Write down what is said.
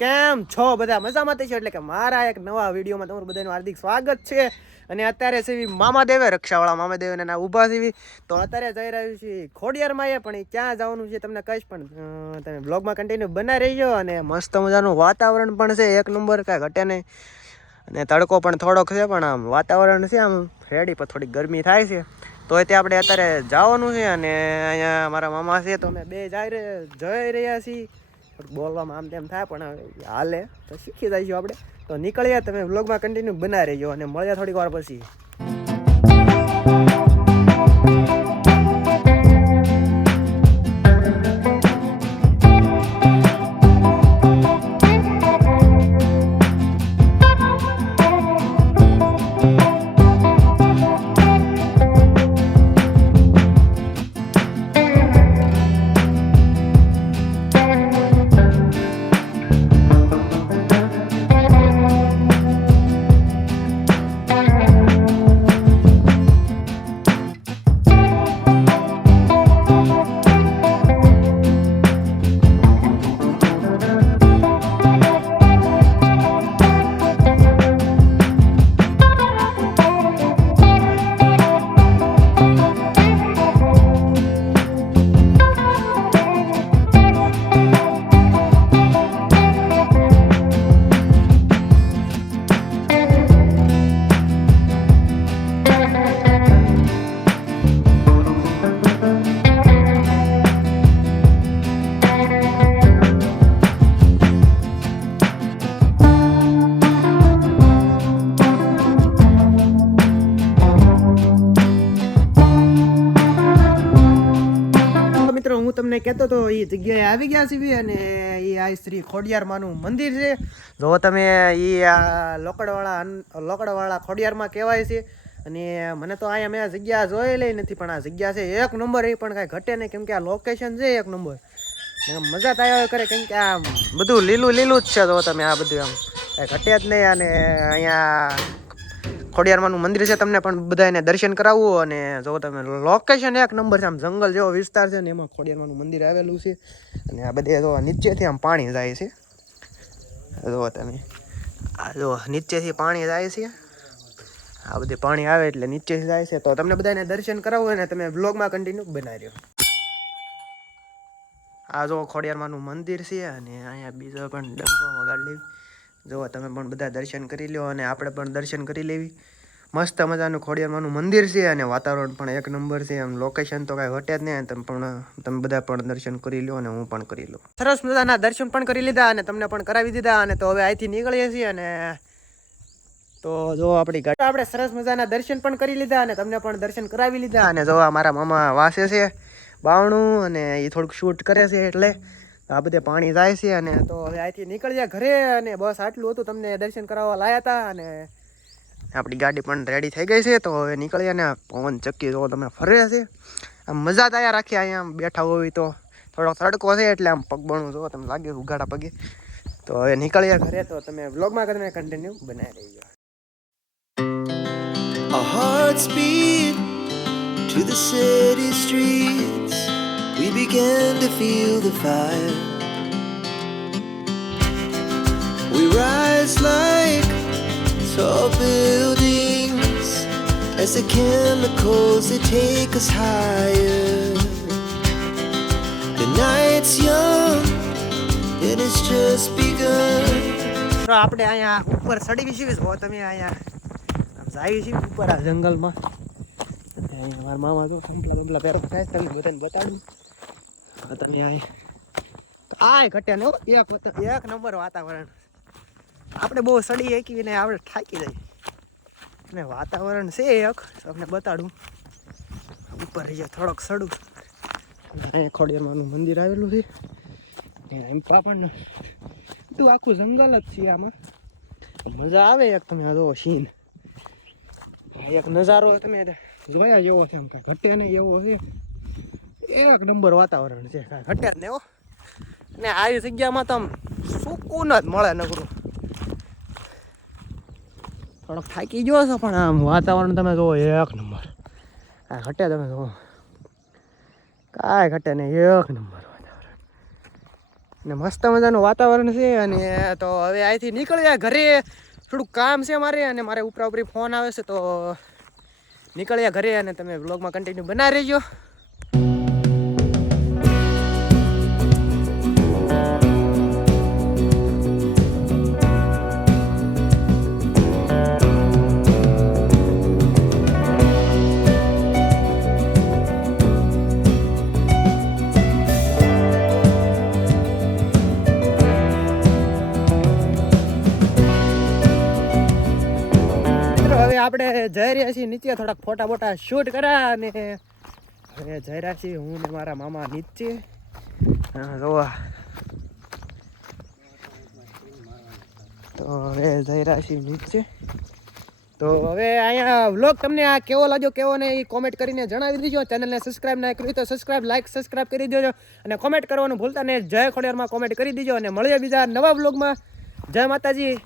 કેમ છો બધા મજામાં છો? એટલે કે મારા એક નવા વિડીયોમાં તમારું બધાનું હાર્દિક સ્વાગત છે. અને અત્યારે છે મામાદેવે રક્ષાવાળા મામાદેવને ના ઊભા છે. તો અત્યારે જઈ રહ્યું છે ખોડિયારમાં પણ એ ક્યાં જવાનું છે તમને કહીશ, પણ તમે બ્લોગમાં કન્ટિન્યુ બનાવી રહીજો. અને મસ્ત મજાનું વાતાવરણ પણ છે, એક નંબર, કાંઈ ઘટે નહીં. અને તડકો પણ થોડોક છે, પણ આમ વાતાવરણ છે આમ રેડી, પણ થોડીક ગરમી થાય છે. તો તે આપણે અત્યારે જવાનું છે. અને અહીંયા મારા મામા છે, તો અમે બે જઈ રહ્યા છીએ. બોલવામાં આમ તેમ થાય, પણ હાલે તો શીખી જઈશું આપણે. તો નીકળ્યા, તમે વ્લોગમાં કન્ટિન્યુ બનાવી રહેજો અને મળ્યા થોડીક વાર પછી. હું તમને કહેતો તો એ જગ્યાએ આવી ગયા છીએ, અને એ આ શ્રી ખોડિયારમાંનું મંદિર છે. જો તમે એ આ લોકડવાળા ખોડિયારમાં કહેવાય છે. અને મને તો અહીંયા મેં જગ્યા જોયેલી નથી, પણ આ જગ્યા છે એક નંબર, એ પણ કાંઈ ઘટે નહીં, કેમ કે આ લોકેશન છે એક નંબર. મજા તો આવ્યા કરે, કેમ કે આ બધું લીલું લીલું જ છે. જો તમે આ બધું આમ કાંઈ ઘટે જ નહીં. અને અહીંયા ખોડિયારમાંનું મંદિર છે, તમને પણ બધાને દર્શન કરાવવું. અને જો તમે લોકેશન એક નંબર છે, આમ જંગલ જેવો વિસ્તાર છે ને એમાં ખોડિયારમાંનું મંદિર આવેલું છે. અને આ બધે જો નીચેથી આમ પાણી જાય છે. જો તમે આ જો નીચેથી પાણી જાય છે, આ બધે પાણી આવે એટલે નીચેથી જાય છે. તો તમને બધાને દર્શન કરાવવું હોય ને તમે વ્લોગમાં કન્ટિન્યુ બનાવી રહ્યો. આ જો ખોડિયારમાંનું મંદિર છે, અને અહીંયા બીજો પણ ડંકો વગાડી લેવી. જો તમે પણ બધા દર્શન કરી લો, અને આપણે પણ દર્શન કરી લેવી. મસ્ત મજાનું ખોડિયારમાંનું મંદિર છે, અને વાતાવરણ પણ એક નંબર છે. આમ લોકેશન તો કાંઈ ઘટે જ નહીં. તમે બધા પણ દર્શન કરી લો, અને હું પણ કરી લઉં. સરસ મજાના દર્શન પણ કરી લીધા, અને તમને પણ કરાવી દીધા. અને તો હવે અહીંથી નીકળીએ છીએ. અને તો જો આપણી ગાડી આપણે સરસ મજાના દર્શન પણ કરી લીધા, અને તમને પણ દર્શન કરાવી લીધા. અને જો મારા મામા વાસે છે બાવણું, અને એ થોડુંક શૂટ કરે છે, એટલે આ બધે પાણી જાય છે. અને તો હવે અહીંથી નીકળ્યા ઘરે, અને બસ આટલું હતું, તમને દર્શન કરાવવા લાયા હતા. અને આપણી ગાડી પણ રેડી થઈ ગઈ છે. તો હવે નીકળ્યા, ને પવન ચક્કી જો તમે ફરે છે, આમ મજા તૈયાર રાખી. અહીંયા આમ બેઠા હોય તો થોડોક તડકો છે, એટલે આમ પગબણું જો તમે લાગે ઉઘાડા પગે. તો હવે નીકળ્યા ઘરે, તો તમે વ્લોગમાં તમે કન્ટિન્યુ બનાવી રહીજો. Our hearts beat to the city streets. We began to feel the fire. We rise like tall buildings as the chemicals they take us higher. The night's young and it's just begun. તો આપણે અહીંયા ઉપર ચડી છીએ. જો તમે અહીંયા જાય છે ઉપર આ જંગલમાં. મારા મામા તો સંપલા બંપલા પહેરો થાય, તમે બધાને બતાડું. તમે આય ઘટે ને એક નંબર વાતાવરણ. આપણે બહુ સડી એકીને આપણે થાકી જાય, અને વાતાવરણ છે એક તમને બતાડું. ઉપર થોડોક સડું. અહીંયા ખોડિયારમાંનું મંદિર આવેલું છે. એમ પણ બધું આખું જંગલ જ છે. આમાં મજા આવે એક. તમે જો સીન, એક નજારો તમે જોયા જેવો છે, આમ કાંઈ ઘટે નહીં એવો છે. એક નંબર વાતાવરણ છે, કાંઈ ઘટે જ નહીં હો. અને આવી જગ્યામાં તો આમ સુકૂન જ મળે નકરું. થોડોક થાકી ગયો છો, પણ આમ વાતાવરણ તમે જુઓ એક નંબર. કાંઈ ઘટે, તમે જુઓ કાંઈ ઘટે નહીં, એક નંબર વાતાવરણ. ને મસ્ત મજાનું વાતાવરણ છે. અને તો હવે અહીંથી નીકળ્યા ઘરે, થોડુંક કામ છે મારે, અને મારે ઉપરા ઉપરી ફોન આવે છે, તો નીકળ્યા ઘરે. અને તમે વ્લોગમાં કન્ટિન્યુ બનાવી રહેજો. હવે આપણે જઈ રહ્યા છીએ નીચે, થોડાક ફોટા બોટા શૂટ કર્યા. અને હવે જઈ રહ્યા છીએ હું ને મારા મામા નીચે. જોવા તો હવે જઈ રહ્યા છીએ નીચે. તો હવે અહીંયા વ્લોગ તમને આ કેવો લાગ્યો, કેવો ને એ કોમેન્ટ કરીને જણાવી દેજો. ચેનલને સબસ્ક્રાઈબ ના કરી તો સબસ્ક્રાઈબ કરી દેજો, અને કોમેન્ટ કરવાનું ભૂલતા નહીં. જય ખોડિયારમાં કોમેન્ટ કરી દેજો, અને મળીએ બીજા નવા વ્લોગમાં. જય માતાજી.